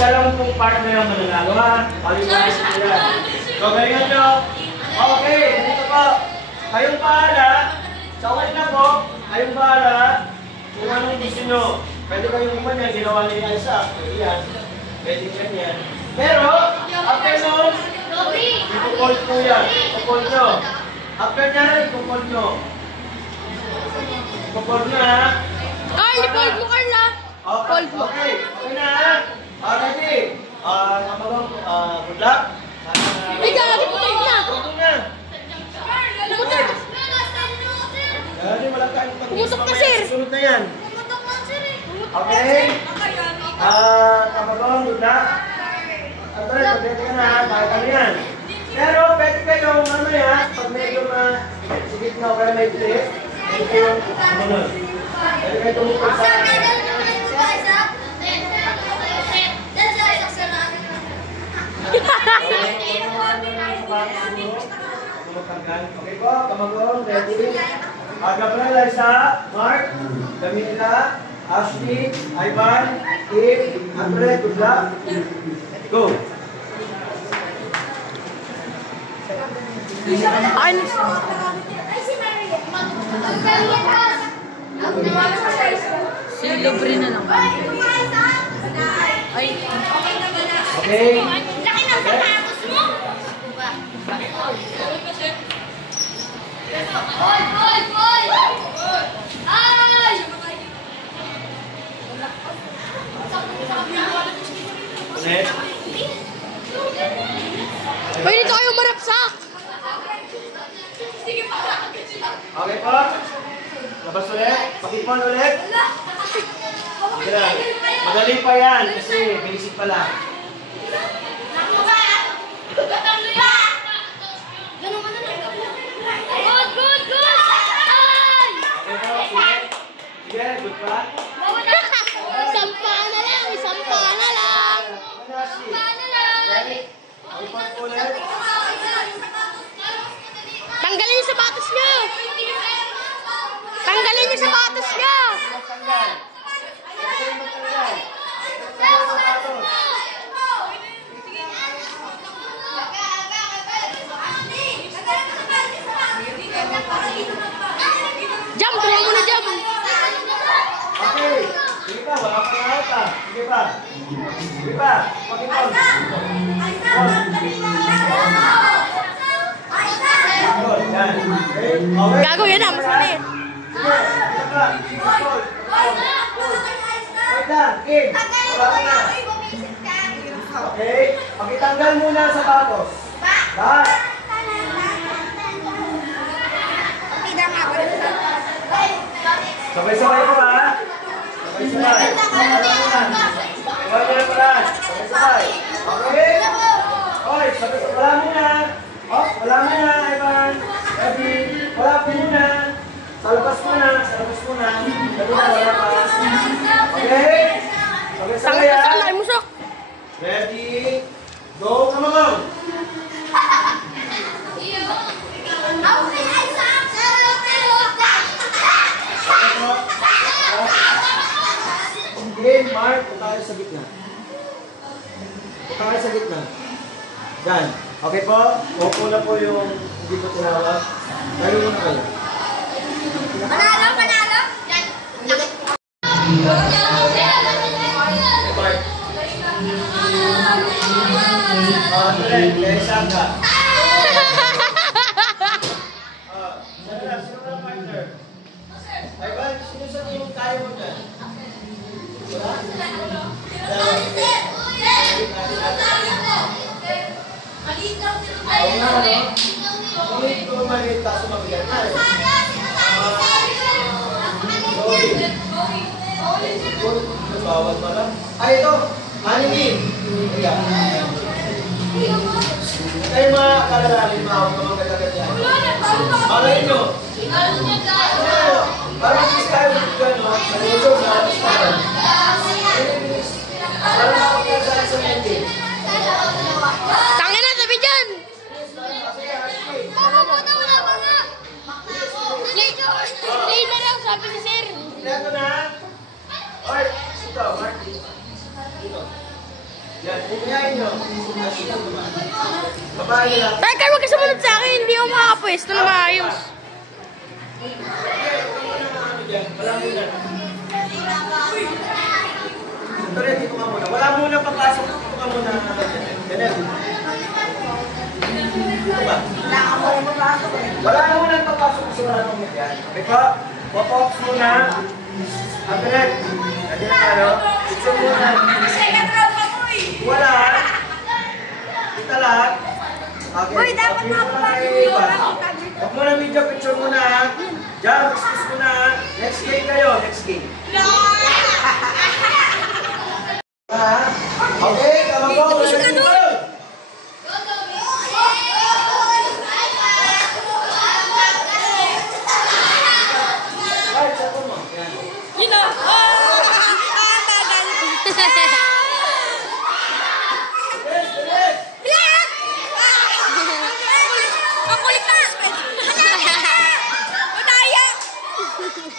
isa lang pong partner ang mananalo ha. Paliwanag ko yan. So, galingan nyo. Okay, dito po. Kayong bahala. Sa una po, kayong bahala kung anong gusto nyo. Pwede kayong iba niya, ginawa ni Isaac. Pwede yan. Pwede ganyan. Pero, after nun, ipupol po yan. Ipupol nyo. After nyan, ipupol nyo. Ipupol nyo ha. Carl, ipol mo Carla. Okay, okay. Okay na ha. Ready? Good luck. Ay, lagi po na. Pumutok na. Pumutok. Hindi, walang kain pag-isip. Pumutok na, sir. Susunod na yan. Okay? Kamagong, good luck. Andres, pagdete ka na ha. Bakit kami yan? Pero, pwede kayong mamaya, pag medyo sigit na o kaya may trip, pwede kayong sumunod. Pwede kayo tumupag sa okay po, Kamagong, ready? Gabriel, Liza, Mark, Camila, Ashley, Ivan, Kim, Andre, good luck. Go! Si Lobre na lang. Ay. Okay. Laki ng sapatos mo! Ay! Uy, dito kayo marapsak! Okay po. Labas ulit. Pakipon ulit. Sige lang. Madali pa yan kasi basic pa lang. Good! Ay! Okay po. Sige, good pa. Sampa na lang! Sampa na lang! Pakipon ulit. Tanggalin yung sapatos niyo! Tanggalin yung sapatos niyo! Jam! Turuan mo na jam! Okay. Sige pa, wala pa na ata. Sige pa. Sige pa. Pakipon. Yan. Okay. Gago yan ah! Masalit! Sige. Sige pa. Wait lang. Kim. Wala ka na. Okay. Pakitanggal muna sa sapatos. Lahat. Sabay-sabay ko ha. Sabay-sabay. Sabay-sabay pa lang. Sabay-sabay. Okay. Okay. Sabay-sabay. Wala muna. Oh, wala muna, Ivan. Ready. Wala po muna. Sa labas muna. Sa labas muna. Dali na, wala pa. Okay. Sabay-sabay ha. Ay, musok! Ready. Go. Come on. Okay, Mark, punta kayo sa gitna. Punta kayo sa gitna. Yan. Okay po? Opo na po yung hindi ko tinawag. Tayo muna kayo. Panalo! Panalo! Andre, kaya Sandra. Sino ka partner? Ivan, sino sa yung tayo mo dyan? Maliit ko maliit kaso mabigat na eh. Bawal pala. Ay, ito! Anime! Ay, mga kalalangin, mga magagagad yan. Malay nyo! Parang hindi tayo magagagad, no? Nalito sa alas parang. Parang nakapagagad sa mente. Tangin na, sabi dyan! Play na lang, sabi ni sir. Ito na. Mark, ito, Mark. Dito. Yan, kumayain nyo. Babae lang. Tay, huwag ka sumunod sa akin. Hindi ako makakapwesto na maayos. Wala muna. Ito rin, dito ka muna. Wala muna papasok. Dito ka muna. Ganun. Dito ba? Wala muna papasok sa mga nung yan. Okay po? Pop-off muna. Agad. Ganyan tayo. Picture muna. Wala. Kita lahat. Okay. Uy, dapat Okay. Huwag muna video, picture muna. Diyan, excuse muna. Next game kayo, next game. Ha? Okay, tama po. Ready po. Ay, sapo mo. Yan. Bilis, bilis. Ang kulit na! Madaya! Bilis, bilis.